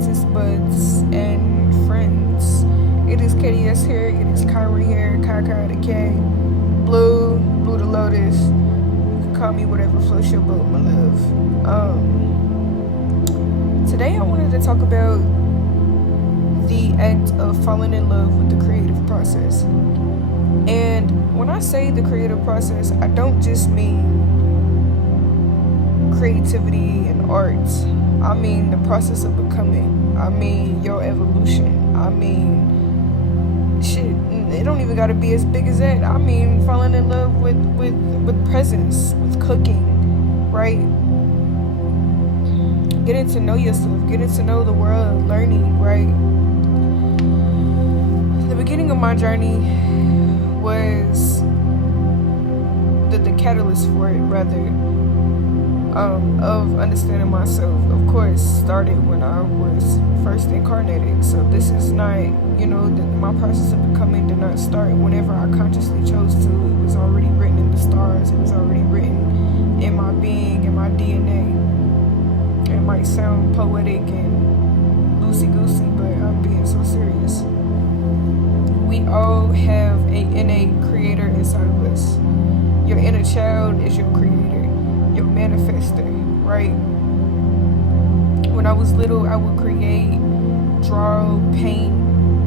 scientist buds and friends. It is KDS here, it is Kyrie here, Kai the K, Blue the Lotus. You can call me whatever floats your boat, my love. Today I wanted to talk about the act of falling in love with the creative process. And when I say the creative process, I don't just mean creativity and arts. I mean the process of becoming. I mean your evolution. I mean shit. It don't even gotta be as big as that. I mean falling in love with presence, with cooking, right? Getting to know yourself, getting to know the world, learning, right? The beginning of my journey was the catalyst for it, rather, of understanding myself, of course, started when I was first incarnated. So this is not, my process of becoming did not start whenever I consciously chose to. It was already written in the stars. It was already written in my being, in my DNA. It might sound poetic and loosey-goosey, but I'm being so serious. We all have an innate creator inside of us. Your inner child is your creator, your manifester, right? When I was little, I would create, draw, paint,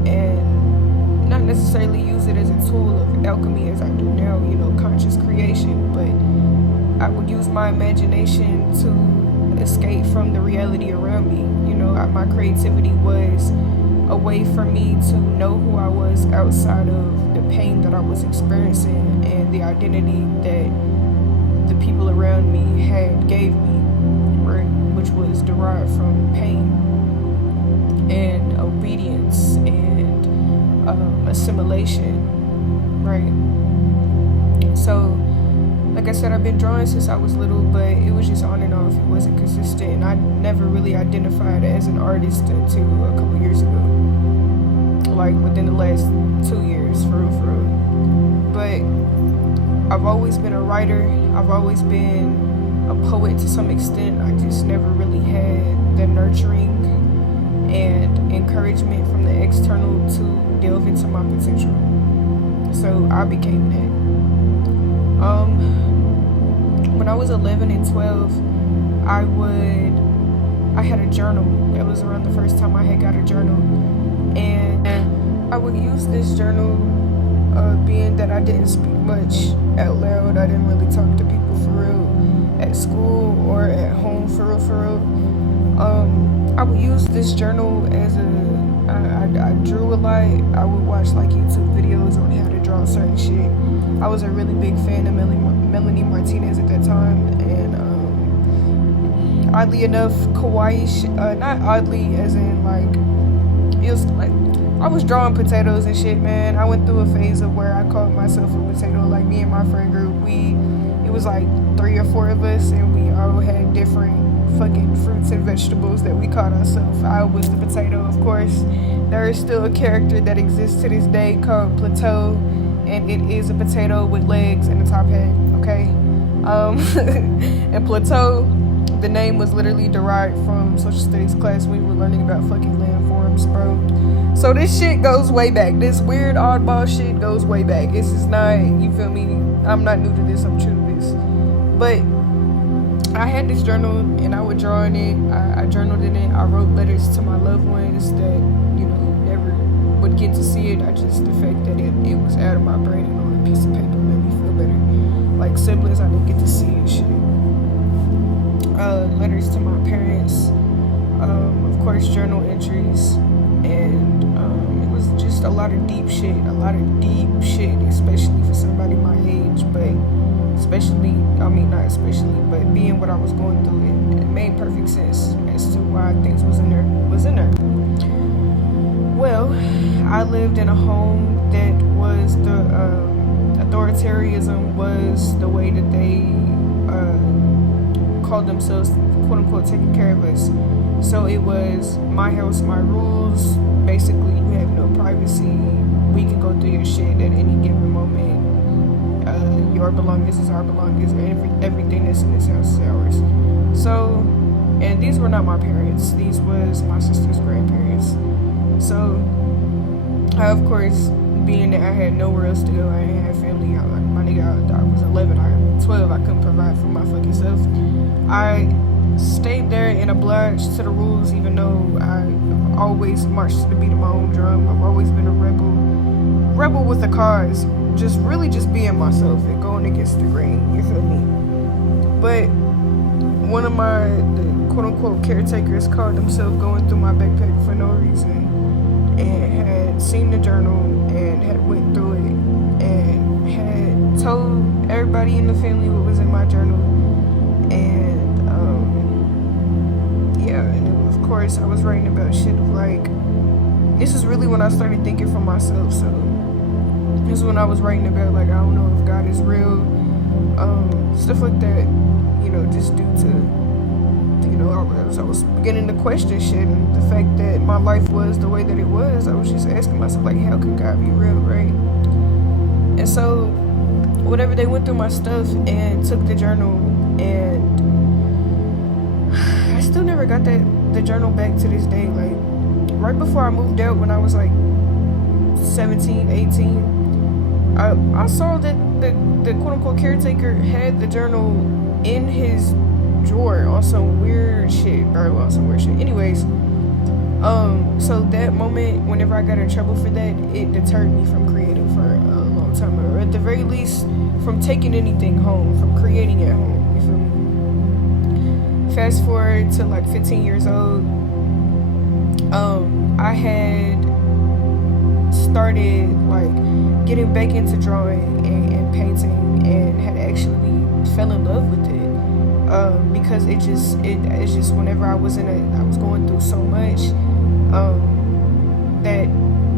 and not necessarily use it as a tool of alchemy as I do now, conscious creation, but I would use my imagination to escape from the reality around me. My creativity was a way for me to know who I was outside of the pain that I was experiencing and the identity that the people around me had gave me, right? Which was derived from pain and obedience and assimilation, right? So, like I said, I've been drawing since I was little, but it was just on and off. It wasn't consistent, and I never really identified as an artist until a couple years ago. Like within the last 2 years, for real. But I've always been a writer. I've always been a poet to some extent. I just never really had the nurturing and encouragement from the external to delve into my potential. So I became that. When I was 11 and 12, I had a journal. That was around the first time I had got a journal. And I would use this journal, being that I didn't speak much out loud. I didn't really talk to people for real at school or at home for real. I would use this journal as I drew a lot. I would watch like YouTube videos on how to draw certain shit. I was a really big fan of Melanie Martinez at that time, and oddly enough, kawaii not oddly as in like, it was like I was drawing potatoes and shit, man. I went through a phase of where I called myself a potato. Like me and my friend group, it was like 3 or 4 of us, and we all had different fucking fruits and vegetables that we called ourselves. I was the potato, of course. There is still a character that exists to this day called Plateau, and it is a potato with legs and a top hat, okay? And Plateau, the name was literally derived from social studies class. We were learning about fucking landforms, bro. So this shit goes way back. This weird oddball shit goes way back. This is not, you feel me? I'm not new to this, I'm true to this. But I had this journal and I would draw in it. I journaled in it. I wrote letters to my loved ones that, never would get to see it. The fact that it was out of my brain and on a piece of paper made me feel better. Like siblings, I didn't get to see and shit. Letters to my parents. Of course, journal entries. And it was just a lot of deep shit, especially for somebody my age, but but being what I was going through, it made perfect sense as to why things was in there. Well, I lived in a home that was authoritarianism was the way that they called themselves, quote unquote, taking care of us. So it was my house, my rules. Basically, you have no privacy. We can go through your shit at any given moment. Your belongings is our belongings. Everything that's in this house is ours. So And these were not my parents. These was my sister's grandparents. So, I, of course, being that I had nowhere else to go, I didn't have family. Like my nigga, I was 11, I was 12. I couldn't provide for my fucking self. I stayed there and obliged to the rules, even though I've always marched to the beat of my own drum. I've always been a rebel with a cause. Just being myself and going against the grain. You feel me? But one of the quote-unquote caretakers called himself going through my backpack for no reason, and had seen the journal and had went through it and had told everybody in the family what was in my journal. And and of course I was writing about shit of like, this is really when I started thinking for myself. So this is when I was writing about like, I don't know if God is real, stuff like that, just due to I was beginning to question shit, and the fact that my life was the way that it was, I was just asking myself, like, how could God be real, right? And so, whatever, they went through my stuff and took the journal, and I still never got the journal back to this day. Like, right before I moved out, when I was like 17, 18, I saw that the quote-unquote caretaker had the journal in his drawer on some weird shit, bro. On some weird shit. Anyways, so that moment, whenever I got in trouble for that, it deterred me from creating for a long time, or at the very least, from taking anything home, from creating at home. You feel me? Fast forward to like 15 years old, I had started like getting back into drawing and painting, and had actually fell in love with it. Because it's just whenever I was going through so much, that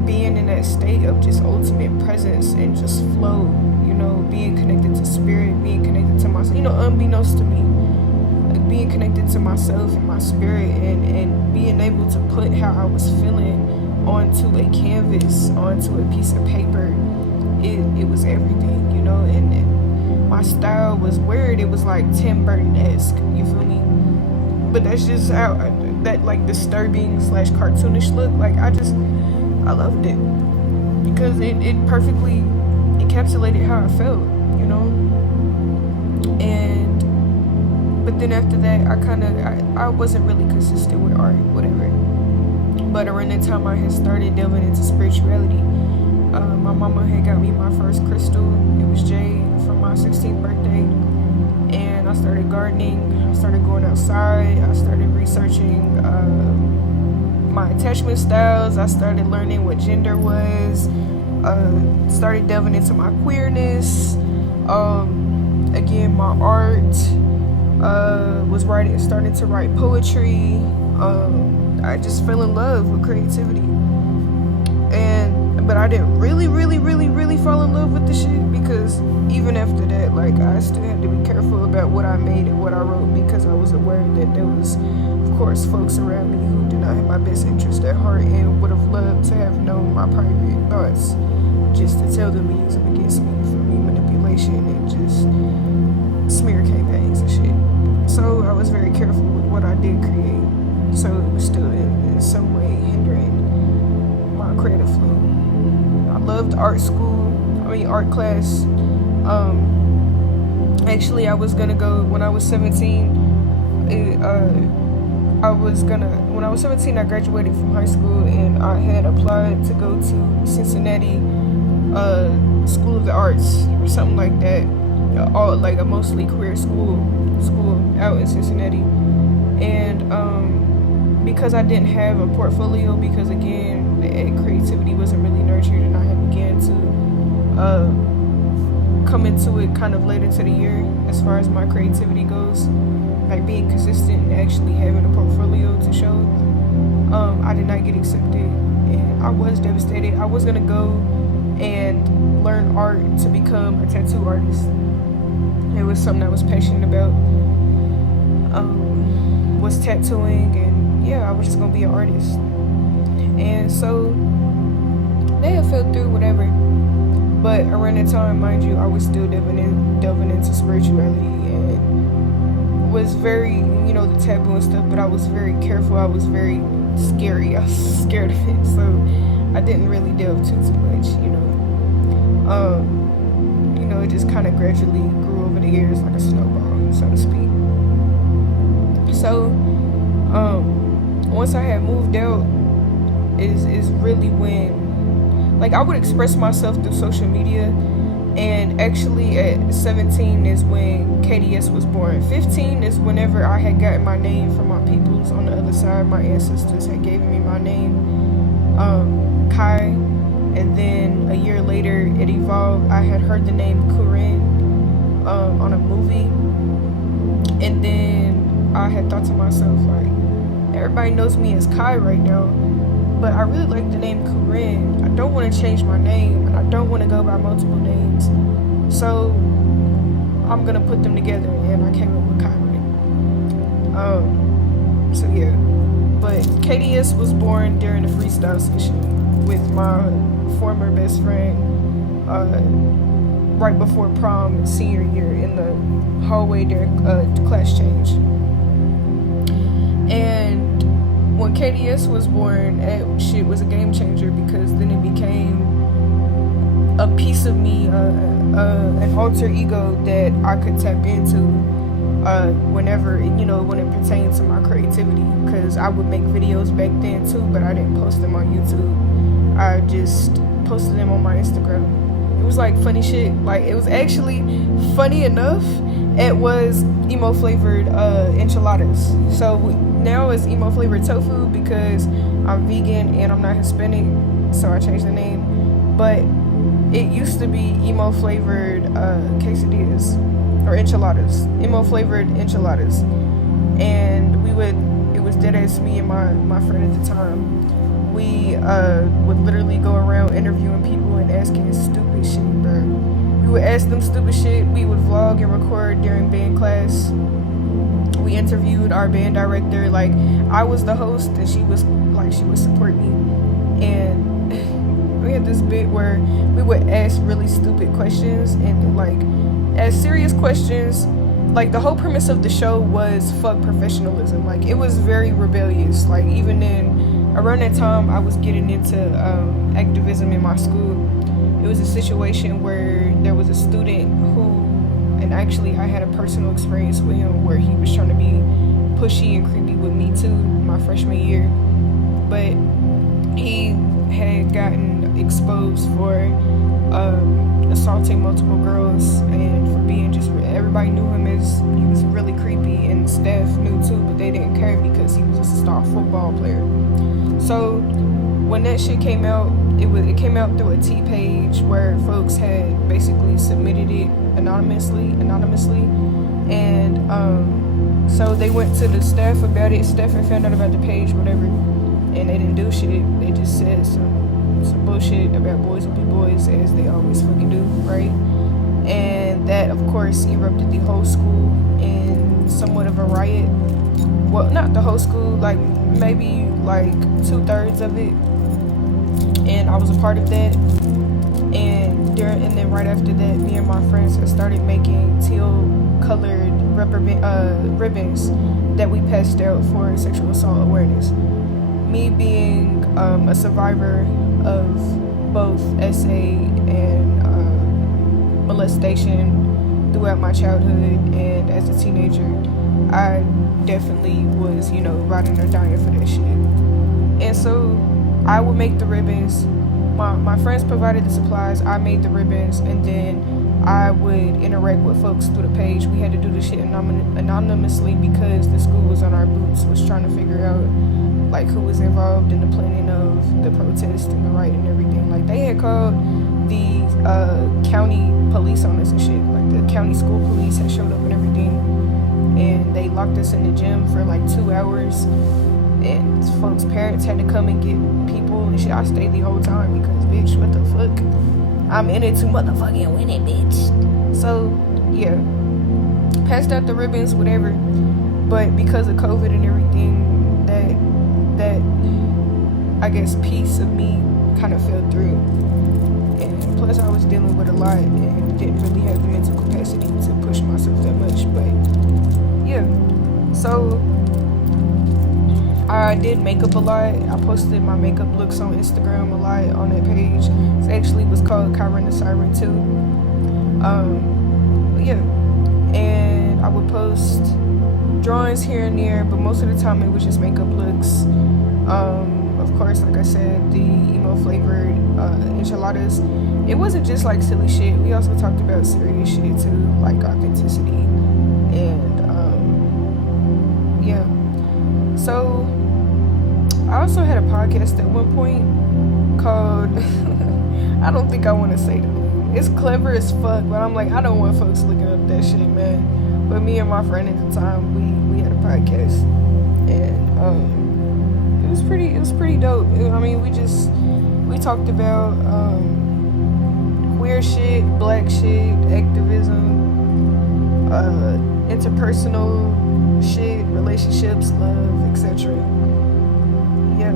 being in that state of just ultimate presence and just flow, being connected to spirit, being connected to myself, unbeknownst to me, being connected to myself and my spirit, and being able to put how I was feeling onto a canvas, onto a piece of paper, it was everything, and my style was weird. It was like Tim Burton-esque, you feel me? But that's just how, that like disturbing / cartoonish look, like I loved it. Because it perfectly encapsulated how I felt, And, but then after that, I wasn't really consistent with art, whatever. But around that time, I had started delving into spirituality. My mama had got me my first crystal. It was jade for my 16th birthday. And I started gardening. I started going outside. I started researching my attachment styles. I started learning what gender was. Started delving into my queerness. Again, my art. Was writing, started to write poetry. I just fell in love with creativity. But I didn't really fall in love with the shit, because even after that, like, I still had to be careful about what I made and what I wrote, because I was aware that there was, of course, folks around me who did not have my best interest at heart and would have loved to have known my private thoughts, just to tell them and use them against me for me, manipulation and just smear campaigns and shit. So I was very careful with what I did create, so it was still in some way hindering my creative flow. I loved art class. Actually, I was gonna go when I was 17. When I was 17, I graduated from high school, and I had applied to go to Cincinnati School of the Arts or something like that. All like a mostly queer school out in Cincinnati. And because I didn't have a portfolio, because again, creativity wasn't really nurtured, and I had began to come into it kind of later to the year as far as my creativity goes, like being consistent and actually having a portfolio to show. I did not get accepted, and I was devastated. I was gonna go and learn art to become a tattoo artist. It was something I was passionate about, was tattooing, and yeah, I was just gonna be an artist. And so they had fell through, whatever. But around that time, mind you, I was still delving into spirituality and was very, the taboo and stuff, but I was very careful. I was very scary. I was scared of it, so I didn't really delve too much, it just kind of gradually grew over the years like a snowball, so to speak. So, once I had moved out, is really when, like, I would express myself through social media, and actually at 17 is when KDS was born. 15 is whenever I had gotten my name from my peoples on the other side. My ancestors had given me my name, Kai, and then a year later it evolved. I had heard the name Kurin on a movie, and then I had thought to myself, like, everybody knows me as Kai right now, but I really like the name Kurin. I don't want to change my name, and I don't want to go by multiple names, so I'm gonna put them together, and I came up with Kyron. So yeah, but KDS was born during a freestyle session with my former best friend, right before prom senior year, in the hallway during class change. And when KDS was born, shit was a game changer, because then it became a piece of me, an alter ego that I could tap into whenever, when it pertained to my creativity, because I would make videos back then too, but I didn't post them on YouTube. I just posted them on my Instagram. It was like funny shit. Like, it was actually funny enough. It was emo flavored enchiladas. So now it's emo flavored tofu because I'm vegan and I'm not Hispanic, so I changed the name. But it used to be emo flavored quesadillas or enchiladas, emo flavored enchiladas, and it was dead ass me and my friend at the time. We would literally go around interviewing people and asking stupid shit, bro. We would ask them stupid shit. We would vlog and record during band class. We interviewed our band director. Like, I was the host and she would support me. And we had this bit where we would ask really stupid questions and, like, as serious questions. Like, the whole premise of the show was fuck professionalism. Like, it was very rebellious. Like, even then, around that time, I was getting into activism in my school. It was a situation where there was a student who, and actually I had a personal experience with him where he was trying to be pushy and creepy with me too, my freshman year. But he had gotten exposed for assaulting multiple girls, and for being just, everybody knew him as, he was really creepy, and staff knew too, but they didn't care because he was a star football player. So when that shit came out, it came out through a T page where folks had basically submitted it anonymously, and so they went to the staff about it. Staff had found out about the page, whatever, and they didn't do shit. They just said some bullshit about boys will be boys, as they always fucking do, right? And that, of course, erupted the whole school in somewhat of a riot. Well, not the whole school, like maybe like 2/3 of it, and I was a part of that. And then right after that, me and my friends had started making teal-colored ribbons that we passed out for sexual assault awareness. Me being a survivor of both SA and molestation throughout my childhood, and as a teenager, I definitely was, riding or dying for that shit. And so I would make the ribbons. My friends provided the supplies. I made the ribbons, and then I would interact with folks through the page. We had to do this shit anonymously because the school was on our boots, was trying to figure out like who was involved in the planning of the protest and the riot and everything. Like, they had called the county police on us and shit. Like, the county school police had showed up and everything, and they locked us in the gym for like 2 hours, and folks' parents had to come and get people and shit. I stayed the whole time because, bitch, what the fuck? I'm in it to motherfucking win it, bitch. So, yeah. Passed out the ribbons, whatever. But because of COVID and everything, that I guess piece of me kind of fell through. And plus I was dealing with a lot and didn't really have the mental capacity to push myself that much. But yeah. So I did makeup a lot. I posted my makeup looks on Instagram a lot on that page. It actually was called Kyron the Siren too. But yeah, and I would post drawings here and there, but most of the time it was just makeup looks. Of course, like I said, the emo flavored enchiladas. It wasn't just like silly shit. We also talked about serious shit too, like authenticity and yeah. So I also had a podcast at one point called I don't think I want to say the name. It's clever as fuck, but I'm like, I don't want folks looking up that shit, man. But me and my friend at the time, we had a podcast, and it was pretty dope. I mean, we talked about queer shit, black shit, activism, interpersonal shit, relationships, love, etc. Yeah.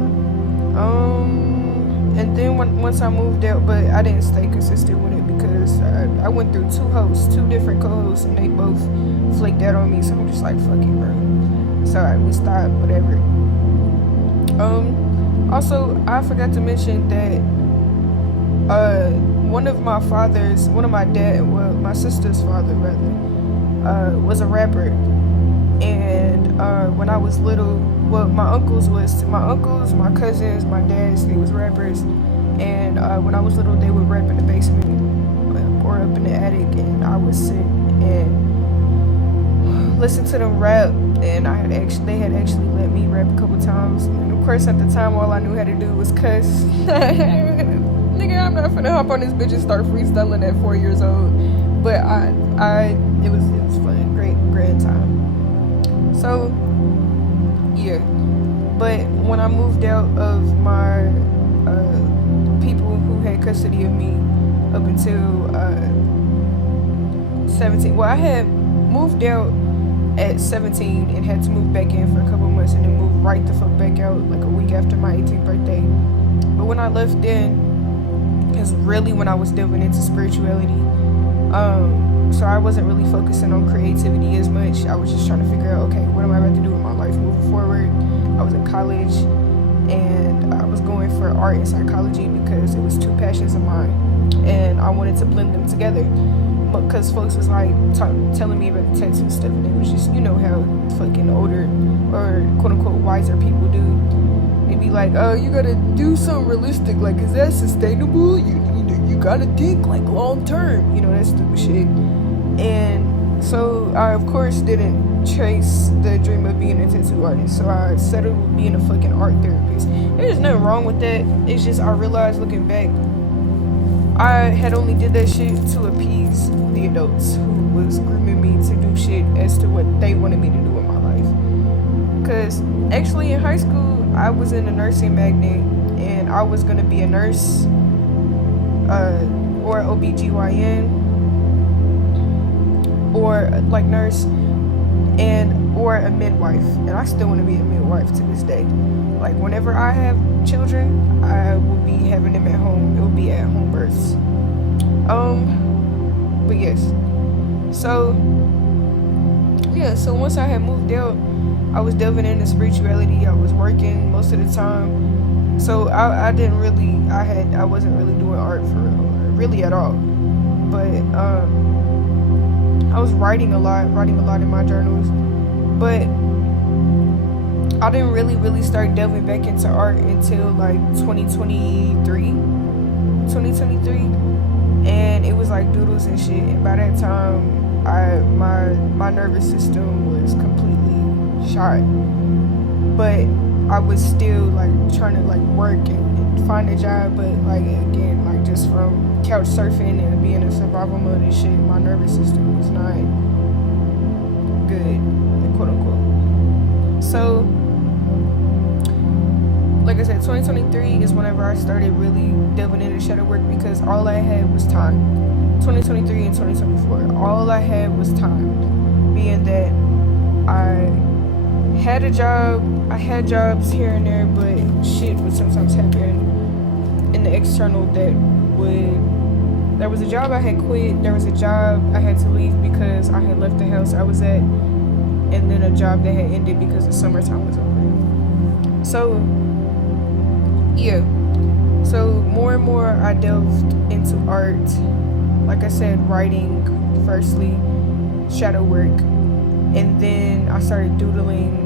And then once I moved out, but I didn't stay consistent with it because I went through two different co-hosts, and they both flaked out on me. So I'm just like, fuck it, bro. So we stopped, whatever. Also, I forgot to mention that one of my sister's father rather, was a rapper. And when I was little, well, my uncles, my cousins, my dads, they was rappers. And when I was little, they would rap in the basement or up in the attic, and I would sit and listen to them rap. And they had actually let me rap a couple times. And of course, at the time, all I knew how to do was cuss. Nigga, I'm not finna hop on this bitch and start freestyling at 4 years old. But it was fun, great time. So, yeah. But when I moved out of my people who had custody of me up until 17, well, I had moved out at 17 and had to move back in for a couple months and then moved right the fuck back out like a week after my 18th birthday. But when I left then is really when I was delving into spirituality. So I wasn't really focusing on creativity as much. I was just trying to figure out, okay, what am I about to do with my life moving forward? I was in college and I was going for art and psychology because it was two passions of mine and I wanted to blend them together. Because folks was like telling me about the tattoo stuff, and it was just, you know how fucking older or quote unquote wiser people do. They be like, oh, you gotta do something realistic, like, is that sustainable? You gotta think like long term, you know, that stupid shit. And so I of course didn't chase the dream of being a tattoo artist, so I settled with being a fucking art therapist. There's nothing wrong with that. It's just I realized looking back, I had only did that shit to appease the adults who was grooming me to do shit as to what they wanted me to do in my life. Because actually in high school, I was in a nursing magnet and I was going to be a nurse or OBGYN or like nurse or a midwife. And I still want to be a midwife to this day. Like whenever I have children, I will be having them at home. It will be at home births. But yes. So once I had moved out, I was delving into spirituality. I was working most of the time. So I wasn't really doing art for really at all. But I was writing a lot in my journals. But I didn't really start delving back into art until like 2023, and it was like doodles and shit. And by that time, my nervous system was completely shot. But I was still like trying to like work and find a job, but like again, like just from couch surfing and being in survival mode and shit, my nervous system was not good, quote unquote. So, like I said, 2023 is whenever I started really delving into shadow work because all I had was time. 2023 and 2024, all I had was time. Being that I had a job, I had jobs here and there, but shit would sometimes happen in the external there was a job I had quit, there was a job I had to leave because I had left the house I was at, and then a job that had ended because the summertime was over. So yeah, so more and more I delved into art. Like I said, writing firstly, shadow work, and then I started doodling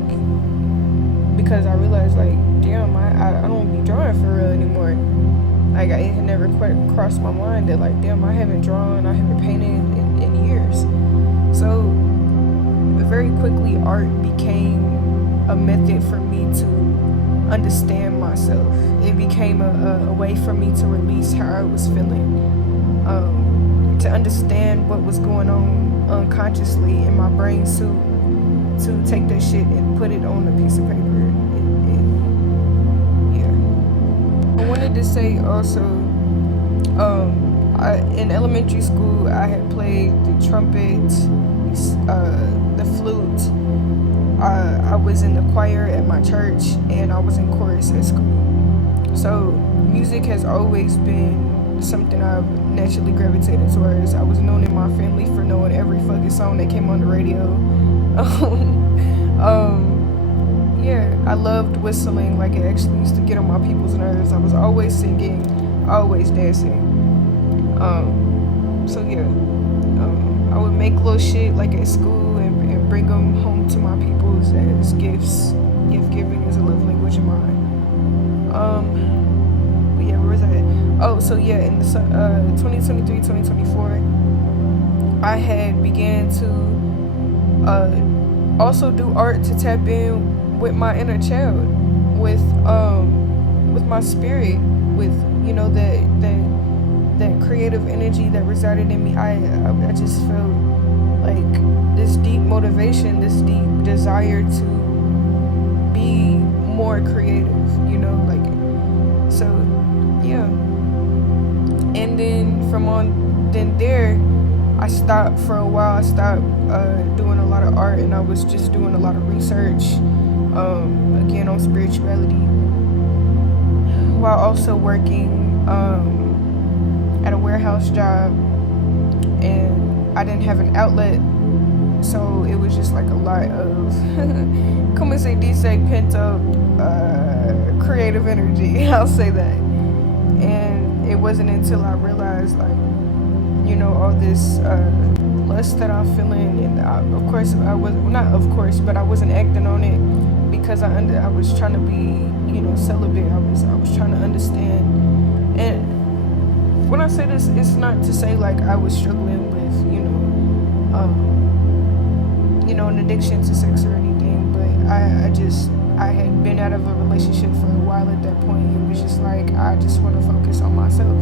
because I realized, like, damn, I don't be drawing for real anymore. Like, it had never quite crossed my mind that, like, damn, I haven't drawn, I haven't painted in years. So very quickly, art became a method for me to understand myself. It became a way for me to release how I was feeling, to understand what was going on unconsciously in my brain to take that shit and put it on a piece of paper. I wanted to say also, in elementary school, I had played the trumpet, the flute. I was in the choir at my church, and I was in chorus at school. So music has always been something I've naturally gravitated towards. I was known in my family for knowing every fucking song that came on the radio. Yeah, I loved whistling. Like, it actually used to get on my people's nerves. I was always singing, always dancing. So yeah, I would make little shit like at school and bring them home to my peoples as gifts. Gift giving is a love language of mine. But yeah, where was I at? Oh, so yeah, in the 2023, 2024, I had began to also do art to tap in with my inner child, with my spirit, with, you know, that creative energy that resided in me. I just felt like this deep motivation, this deep desire to be more creative, you know, like, so yeah. And then then there, I stopped for a while. I stopped doing a lot of art, and I was just doing a lot of research, again, on spirituality, while also working at a warehouse job, and I didn't have an outlet, so it was just like a lot of come and say pent up creative energy. I'll say that. And it wasn't until I realized, like, you know, all this lust that I'm feeling, and of course I was not, of course, but I wasn't acting on it because I was trying to be, you know, celibate. I was trying to understand. And when I say this, it's not to say like I was struggling with, you know, an addiction to sex or anything, but I had been out of a relationship for a while at that point. It was just like, I just want to focus on myself.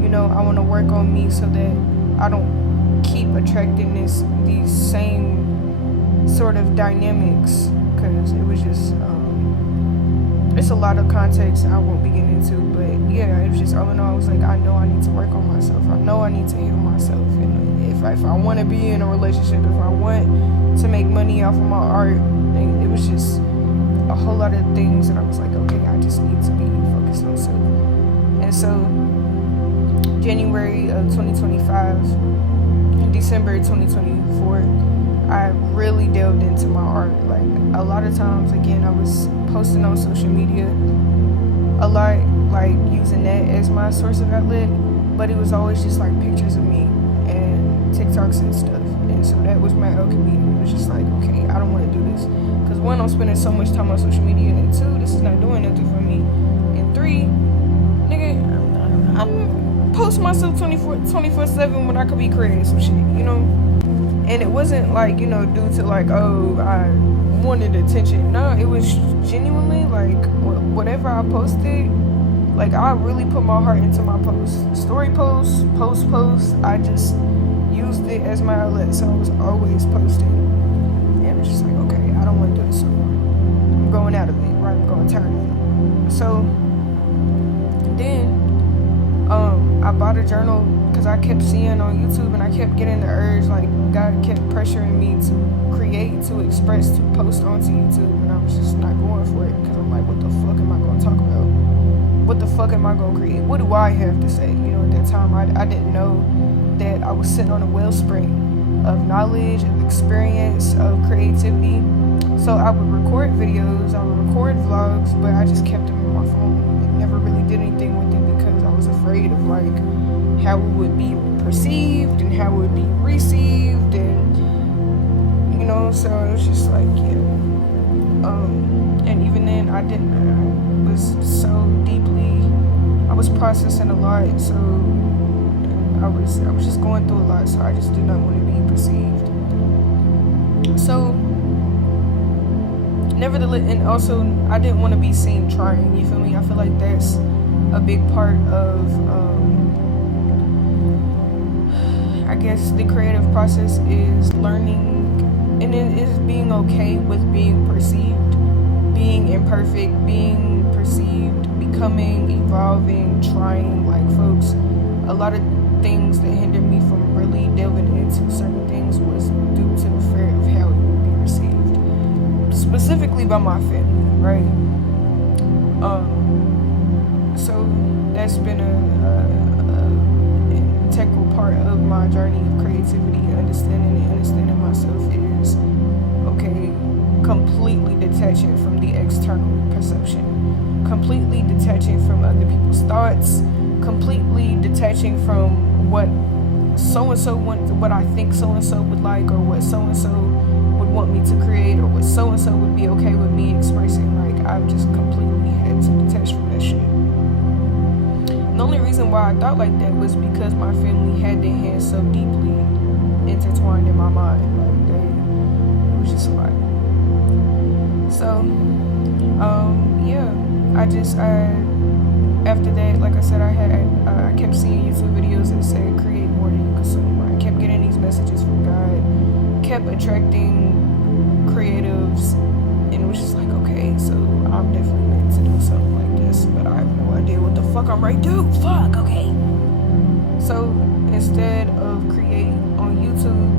You know, I want to work on me so that I don't keep attracting these same sort of dynamics, because it was just, it's a lot of context I won't be getting into, but yeah, it was just, all in all, I was like, I know I need to work on myself. I know I need to heal myself. And if I want to be in a relationship, if I want to make money off of my art, it was just a whole lot of things, and I was like, okay, I just need to be focused on self. And so January of 2025, December 2024, I really delved into my art. Like, a lot of times, again, I was posting on social media a lot, like using that as my source of outlet, but it was always just like pictures of me and TikToks and stuff. And so that was my alchemy. It was just like, okay, I don't want to do this, because one, I'm spending so much time on social media, and two, this is not doing nothing for me, and three, nigga, I'm post myself 24/7 when I could be creating some shit, you know. And it wasn't like, you know, due to like, oh, I wanted attention. No, it was genuinely like whatever I posted, like, I really put my heart into my posts. Story posts, posts. I just used it as my outlet, so I was always posting. And it was just like, okay, I don't want to do this anymore. I'm growing out of it, right? I'm growing tired of it. So then I bought a journal because I kept seeing on YouTube, and I kept getting the urge, like, God kept pressuring me to create, to express, to post onto YouTube, and I was just not going for it, because I'm like, what the fuck am I going to talk about? What the fuck am I going to create? What do I have to say? You know, at that time, I didn't know that I was sitting on a wellspring of knowledge, of experience, of creativity. So I would record videos, I would record vlogs, but I just kept them on my phone and never really did anything with it because I was afraid of like how it would be perceived and how it would be received, and you know, so it was just like, yeah. And even then I was so deeply, I was processing a lot, so I was just going through a lot, so I just did not want to be perceived. So nevertheless, and also I didn't want to be seen trying, you feel me? I feel like that's a big part of I guess the creative process is learning, and it is being okay with being perceived, being imperfect, being perceived, becoming, evolving, trying. Like, folks, a lot of things that hindered me from really delving into certain things was due to the fear of how it would be received, specifically by my family, right? So that's been an integral part of my journey of creativity. Understanding myself is, okay, completely detaching from the external perception, completely detaching from other people's thoughts, completely detaching from what so-and-so wants, what I think so-and-so would like, or what so-and-so would want me to create, or what so-and-so would be okay with me expressing. Like, I've just completely had to detach from that shit. The only reason why I thought like that was because my family had their hands so deeply intertwined in my mind. Like, it was just a lot. So, yeah, after that, like I said, I kept seeing YouTube videos that said create more than you consume. I kept getting these messages from God, kept attracting creatives, and it was just like, okay, so I'm definitely meant to do something like this, but I have no idea what the fuck I'm ready to do. Fuck, okay. So instead of create on YouTube,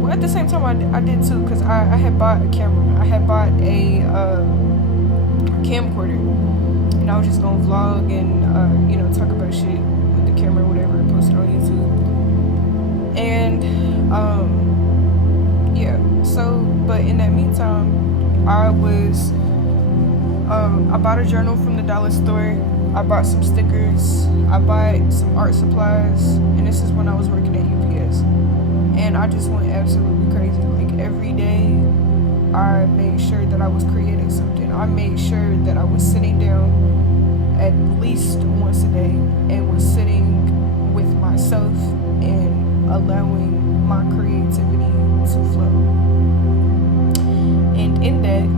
well, at the same time I did too, because I had bought a camera. I had bought a camcorder, and I was just gonna vlog and talk about shit with the camera or whatever and post it on YouTube. And yeah, so but in that meantime I bought a journal from the dollar store, I bought some stickers, I bought some art supplies, and this is when I was working at UPS. And I just went absolutely crazy. Like, every day I made sure that I was creating something. I made sure that I was sitting down at least once a day and was sitting with myself and allowing my creativity to flow. And in that,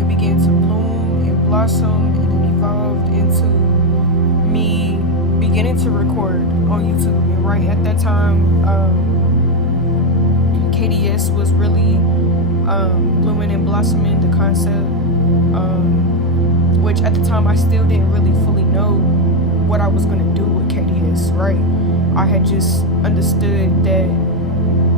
it began to bloom and blossom, and it evolved into me beginning to record on YouTube. And right at that time, KDS was really blooming and blossoming, the concept, which at the time I still didn't really fully know what I was going to do with KDS, right? I had just understood that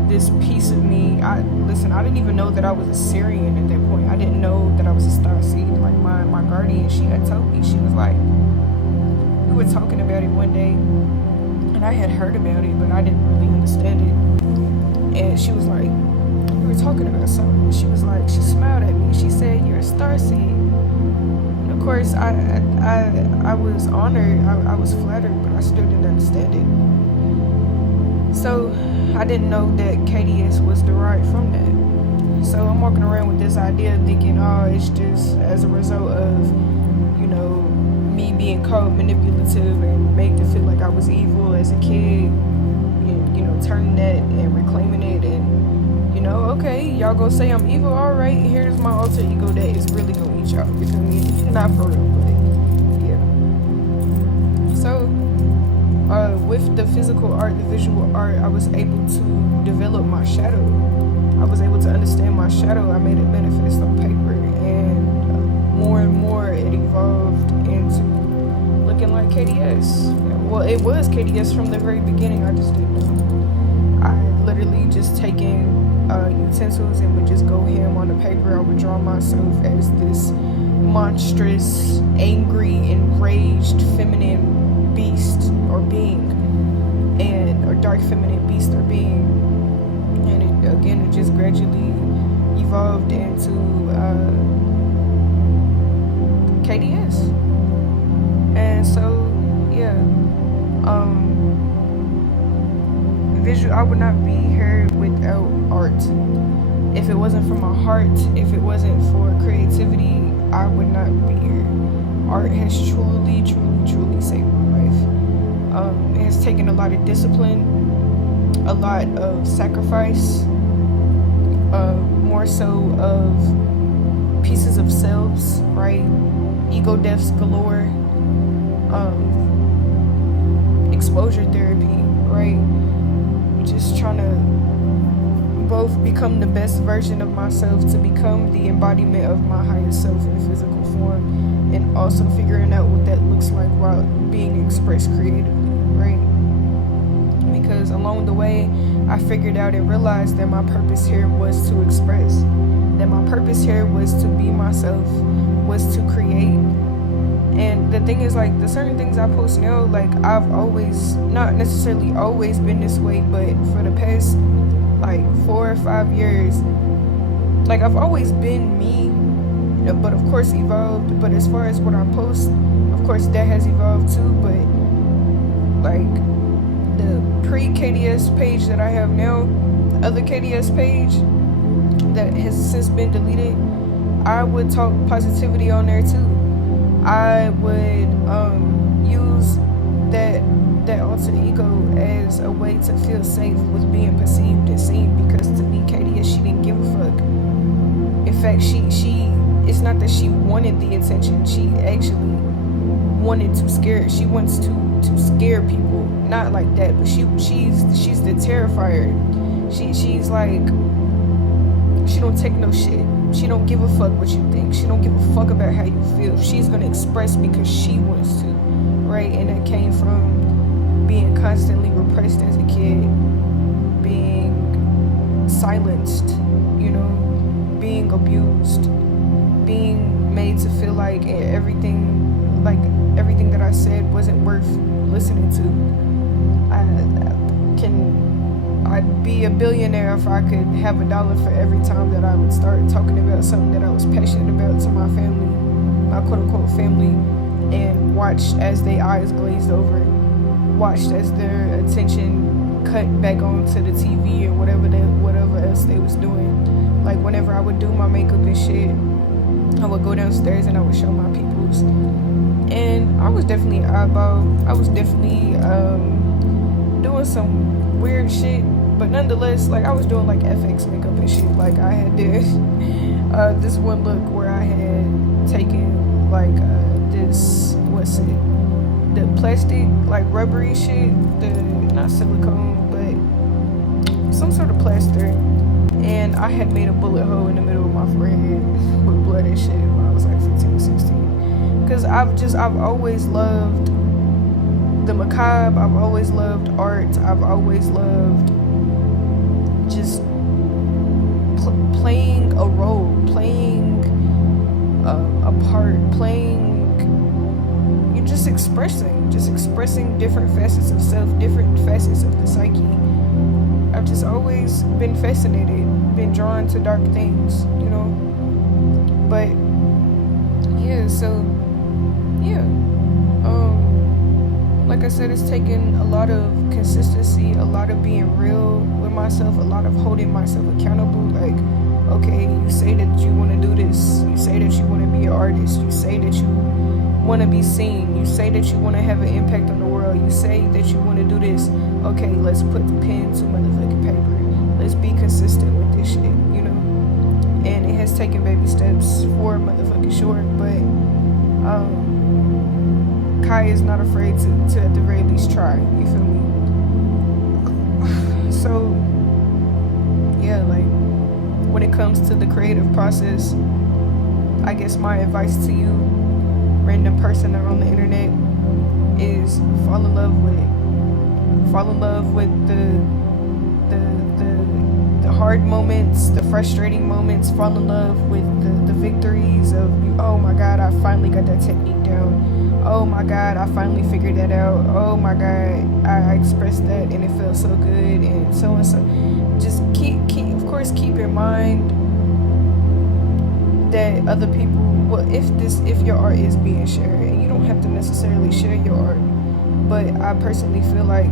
this piece of me, I didn't even know that I was a Syrian at that point. I didn't know that I was a starseed. Like, my guardian, she had told me, she was like, we were talking about it one day, and I had heard about it, but I didn't really understand it. And she was like, we were talking about something. She was like, she smiled at me. She said, you're a starseed. And of course, I was honored. I was flattered, but I still didn't understand it. So I didn't know that KDS was derived from that. So I'm walking around with this idea thinking, oh, it's just as a result of, me being called manipulative and made to feel like I was evil as a kid, turning that and reclaiming it, and okay, y'all go say I'm evil, all right, here's my alter ego that is really gonna eat y'all, you feel me? Not for real, but yeah. So with the physical art, the visual art, I was able to develop my shadow. I was able to understand my shadow. I made it manifest on paper, and more and more it evolved into looking like KDS. Well, it was KDS from the very beginning, I just didn't know. I literally just taken utensils and would just go ham on the paper. I would draw myself as this monstrous, angry, enraged, feminine beast or being. and or dark feminine beast or being, and it just gradually evolved into KDS. And so yeah, I would not be here without art. If it wasn't for my heart, if it wasn't for creativity, I would not be here. Art has truly saved my life. It has taken a lot of discipline, a lot of sacrifice, more so of pieces of selves, right? Ego deaths galore, exposure therapy, right? Just trying to both become the best version of myself, to become the embodiment of my highest self in physical form, and also figuring out what that looks like while being expressed creatively, right? Because along the way, I figured out and realized that my purpose here was to express, that my purpose here was to be myself, was to create. And the thing is, like, the certain things I post now, like, I've always, not necessarily always been this way, but for the past, like, 4 or 5 years, like, I've always been me, but of course evolved. But as far as what I post, of course that has evolved too. But, like, the pre-KDS page that I have now, the other KDS page that has since been deleted, I would talk positivity on there too. I would use that alter ego as a way to feel safe with being perceived and seen, because to me, KDS, she didn't give a fuck. In fact, she it's not that she wanted the attention, she actually wanted to scare. She wants to scare people, not like that, but she's the terrifier. She's like, she don't take no shit. She don't give a fuck what you think. She don't give a fuck about how you feel. She's gonna express because she wants to, right? And that came from being constantly repressed as a kid, being silenced, being abused, being made to feel like everything that I said wasn't worth listening to. I'd be a billionaire if I could have $1 for every time that I would start talking about something that I was passionate about to my family, my quote-unquote family, and watched as their eyes glazed over, watched as their attention cut back onto the TV and whatever else they was doing. Like, whenever I would do my makeup and shit, I would go downstairs and I would show my peoples. And I was definitely an eyeball. I was definitely doing some weird shit. But nonetheless, like, I was doing, like, FX makeup and shit. Like, I had this one look where I had taken, like, the plastic, like, rubbery shit, not silicone, but some sort of plaster, and I had made a bullet hole in the middle of my forehead with blood and shit when I was, like, 15, 16. Because I've always loved the macabre, I've always loved art, I've always loved just playing a role, playing a part, you're just expressing different facets of self, different facets of the psyche. I've just always been fascinated, been drawn to dark things, but yeah, so yeah, like I said, it's taken a lot of consistency, a lot of being real with myself, a lot of holding myself accountable. Like, okay, you say that you want to do this, you say that you want to be an artist, you say that you want to be seen, you say that you want to have an impact on the world, you say that you want to do this. Okay, let's put the pen to motherfucking paper. Let's be consistent with this shit, And it has taken baby steps for motherfucking sure, but Kai is not afraid to at the very least try. You feel me? So, yeah, like, when it comes to the creative process, I guess my advice to you, random person on the internet, is fall in love with it. Fall in love with the hard moments, the frustrating moments. Fall in love with the victories of, oh my God, I finally got that technique down. Oh my God, I finally figured that out. Oh my God, I expressed that and it felt so good and so and so. Just of course, keep in mind that other people, well, if your art is being shared, and you don't have to necessarily share your art, but I personally feel like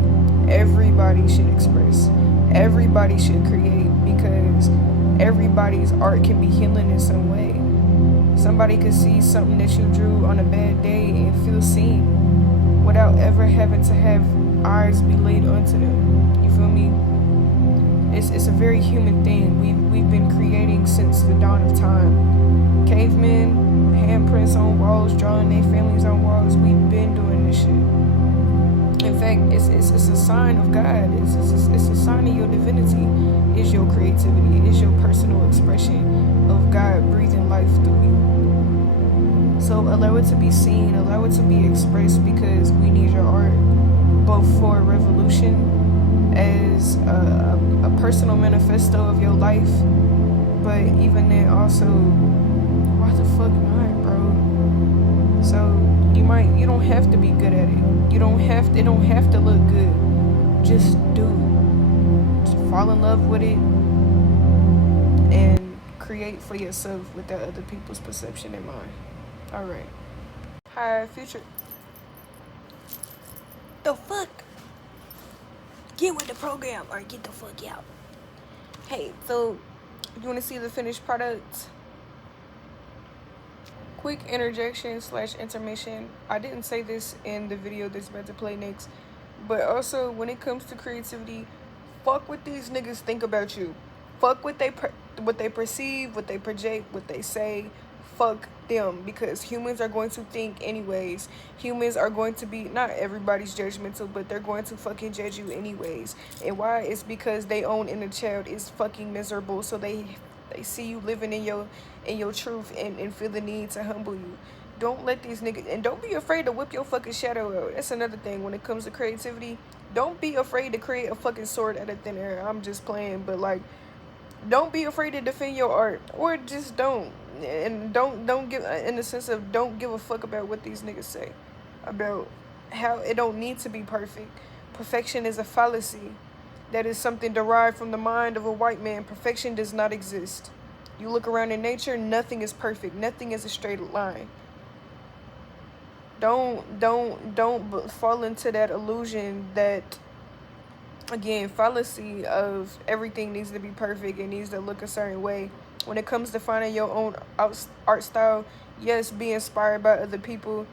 everybody should express, everybody should create, because everybody's art can be healing in some way. Somebody could see something that you drew on a bad day and feel seen without ever having to have eyes be laid onto them. You feel me? It's a very human thing. We've been creating since the dawn of time. Cavemen, handprints on walls, drawing their families on walls. We've been doing this shit. In fact, it's a sign of God. It's a sign of your divinity. It's your creativity. It's your personal expression of God breathing life through you. So allow it to be seen. Allow it to be expressed, because we need your art, both for a revolution, as a personal manifesto of your life, but even then also, why the fuck not, bro? So you don't have to be good at it. It don't have to look good. Just do. Just fall in love with it and create for yourself without other people's perception in mind. All right. Hi, future. The fuck? Get with the program or get the fuck out. Hey, so you want to see the finished product? Quick interjection / intermission. I didn't say this in the video that's about to play next, but also when it comes to creativity, fuck what these niggas think about you. Fuck what they perceive, what they project, what they say. Fuck them, because humans are going to think anyways. Humans are going to be, not everybody's judgmental, but they're going to fucking judge you anyways. And why? It's because they own inner child is fucking miserable, so they see you living in your truth and feel the need to humble you. Don't let these niggas, and don't be afraid to whip your fucking shadow out. That's another thing when it comes to creativity. Don't be afraid to create a fucking sword out of thin air. I'm just playing, but like, don't be afraid to defend your art, or just don't. And don't give, in the sense of, don't give a fuck about what these niggas say about how it don't need to be perfect. Perfection is a fallacy. That is something derived from the mind of a white man. Perfection does not exist. You look around in nature, nothing is perfect. Nothing is a straight line. Don't fall into that illusion, that, again, fallacy of everything needs to be perfect. It needs to look a certain way. When it comes to finding your own art style, yes, be inspired by other people.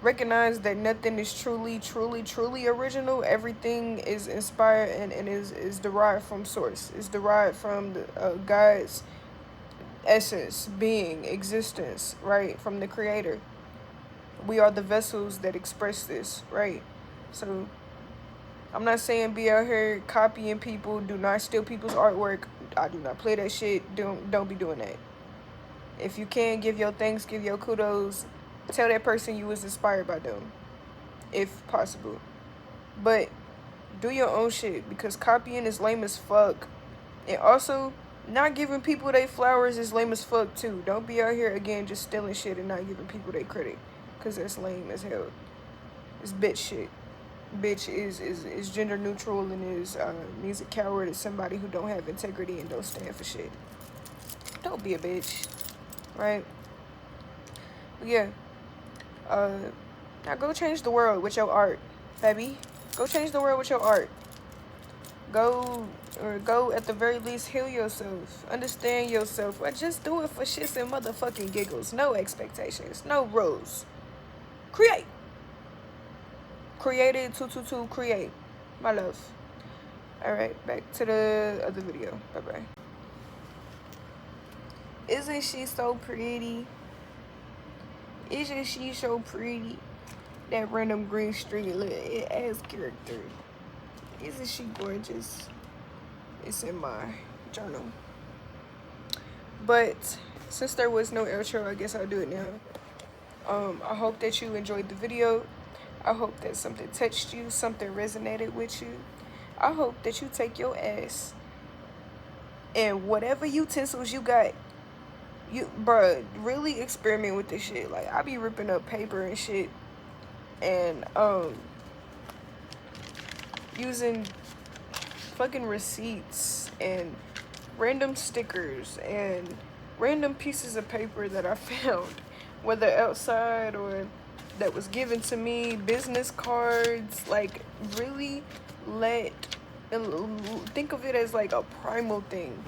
Recognize that nothing is truly original. Everything is inspired and is derived from source. It's derived from the, God's essence, being, existence, right? From the creator. We are the vessels that express this, right? So I'm not saying be out here copying people. Do not steal people's artwork. I do not play that shit. Don't be doing that. If you can, give your thanks, give your kudos. Tell that person you was inspired by them, if possible. But do your own shit, because copying is lame as fuck. And also, not giving people their flowers is lame as fuck too. Don't be out here, again, just stealing shit and not giving people their credit, because that's lame as hell. It's bitch shit. Bitch is gender neutral and means a coward is somebody who don't have integrity and don't stand for shit. Don't be a bitch, right? But yeah, now go change the world with your art, baby. Go change the world with your art. Go at the very least heal yourself, understand yourself, or just do it for shits and motherfucking giggles. No expectations, no rules. Create. Created 222 create. My love. Alright, back to the other video. Bye-bye. Isn't she so pretty? Isn't she so pretty? That random green street lit ass character. Isn't she gorgeous? It's in my journal. But since there was no outro, I guess I'll do it now. I hope that you enjoyed the video. I hope that something touched you, something resonated with you. I hope that you take your ass and whatever utensils you got, bruh, really experiment with this shit. Like, I be ripping up paper and shit and using fucking receipts and random stickers and random pieces of paper that I found, whether outside or that was given to me, business cards. Like, really let, think of it as like a primal thing.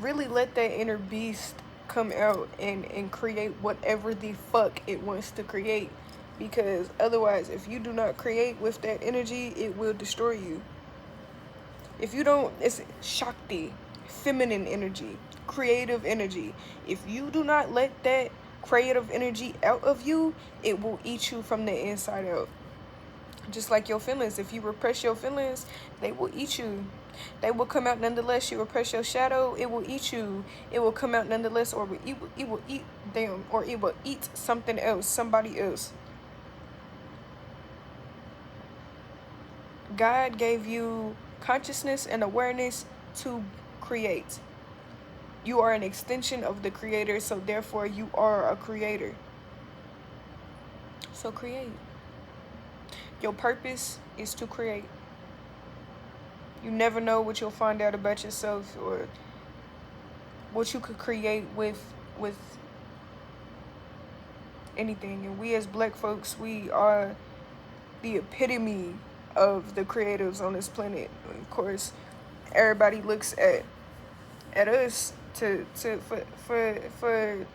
Really let that inner beast come out and create whatever the fuck it wants to create. Because otherwise, if you do not create with that energy, it will destroy you. If you don't, it's Shakti, feminine energy, creative energy. If you do not let that creative energy out of you, it will eat you from the inside out. Just like your feelings. If you repress your feelings, they will eat you. They will come out nonetheless. You repress your shadow, it will eat you. It will come out nonetheless, or it will eat them, or it will eat something else, somebody else. God gave you consciousness and awareness to create. You are an extension of the creator, so therefore you are a creator. So create. Your purpose is to create. You never know what you'll find out about yourself or what you could create with anything. And we as black folks, we are the epitome of the creatives on this planet. Of course, everybody looks at us for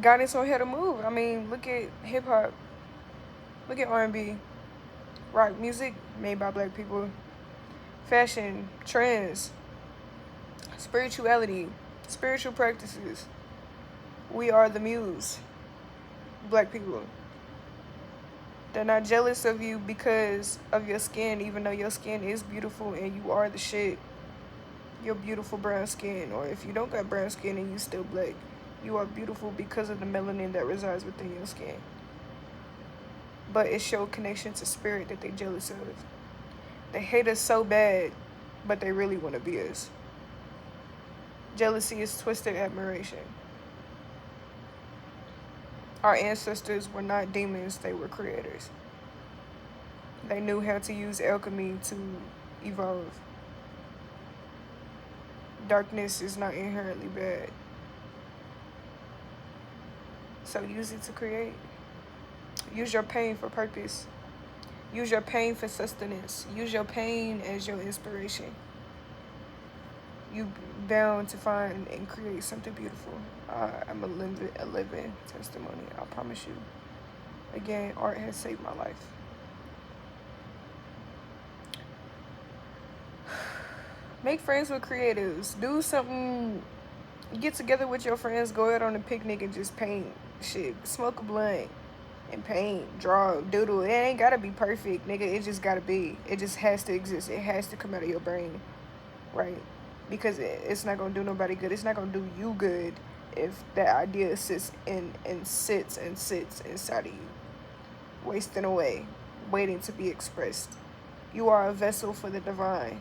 guidance on how to move. I mean, look at hip hop, look at R&B, rock music made by black people, fashion, trends, spirituality, spiritual practices. We are the muse, black people. They're not jealous of you because of your skin, even though your skin is beautiful and you are the shit. Your beautiful brown skin, or if you don't got brown skin and you still black, you are beautiful because of the melanin that resides within your skin. But it's your connection to spirit that they jealous of. They hate us so bad, but they really want to be us. Jealousy is twisted admiration. Our ancestors were not demons, they were creators. They knew how to use alchemy to evolve. Darkness is not inherently bad. So use it to create. Use your pain for purpose. Use your pain for sustenance. Use your pain as your inspiration. You bound to find and create something beautiful. I'm a living testimony. I promise you. Again, art has saved my life. Make friends with creatives. Do something. Get together with your friends. Go out on a picnic and just paint shit. Smoke a blunt and paint, draw, doodle. It ain't gotta be perfect, nigga. It just gotta be. It just has to exist. It has to come out of your brain, right? Because it's not gonna do nobody good. It's not gonna do you good if that idea sits inside of you, wasting away, waiting to be expressed. You are a vessel for the divine.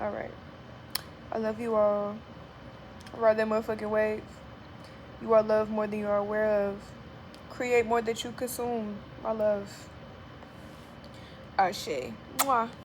All right. I love you all. Ride that motherfucking wave. You are loved more than you are aware of. Create more than you consume. My love. Ashe. Mwah.